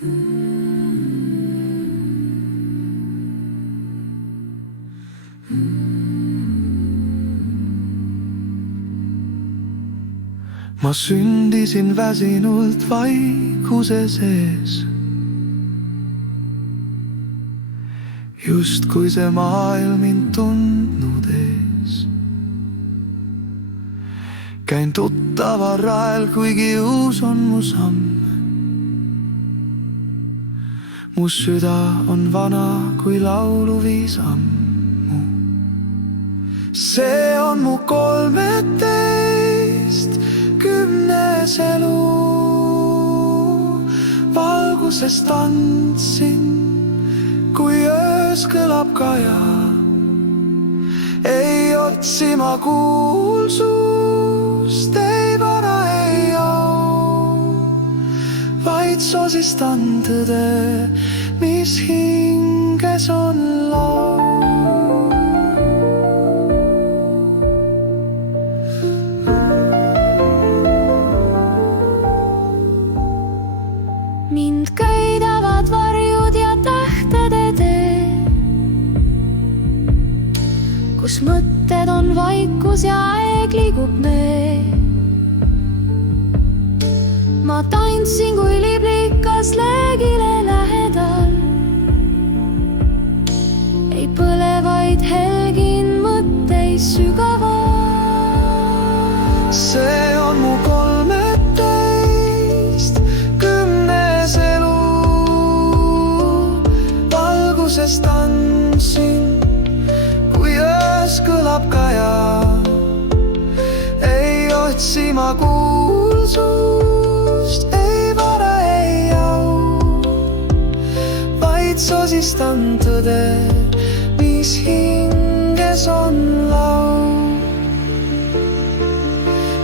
Ma sündisin väsinult vaikuse sees, justkui see maailm mind tundnud ees. Käin tuttaval rael, kuigi uus on mu samm. Mu süda on vana kui lauluviis ammu. See on mu 13 10 elu. Valguses tantsin, kui öös kõlab kaja. Ei otsi ma kuulsust, ei vara, ei au, vaid sosistan tõde, mis hinges on laul. Mind köidavad varjud ja tähtede tee, kus mõtted on vaikus ja aeg liigub mee. Ma tantsin kui liblikas leegile lähedal, ei põle, vaid helgin mõtteid sügaval. See on mu 13 10 elu. Valguses tantsin, kui öös kõlab kaja. Ei otsi ma kuulsust, ei vara, ei au, vaid sosistan tõde, mis hinges on laul.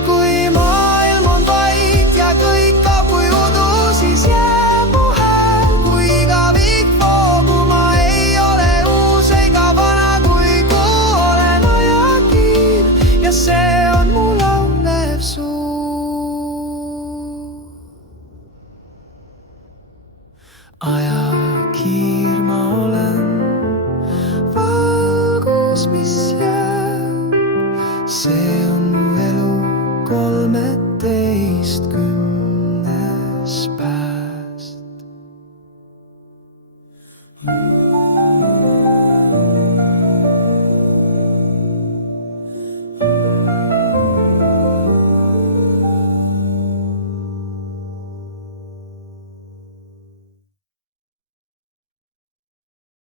Kui maailm on vait ja kõik kaob kui udu, siis jääb mu hääl kui igavik voogu. Ma ei ole uus ega vana, kui kuu olen ajakiir, ja see on mu laulev suu. Ajakiir ma olen, valgus, mis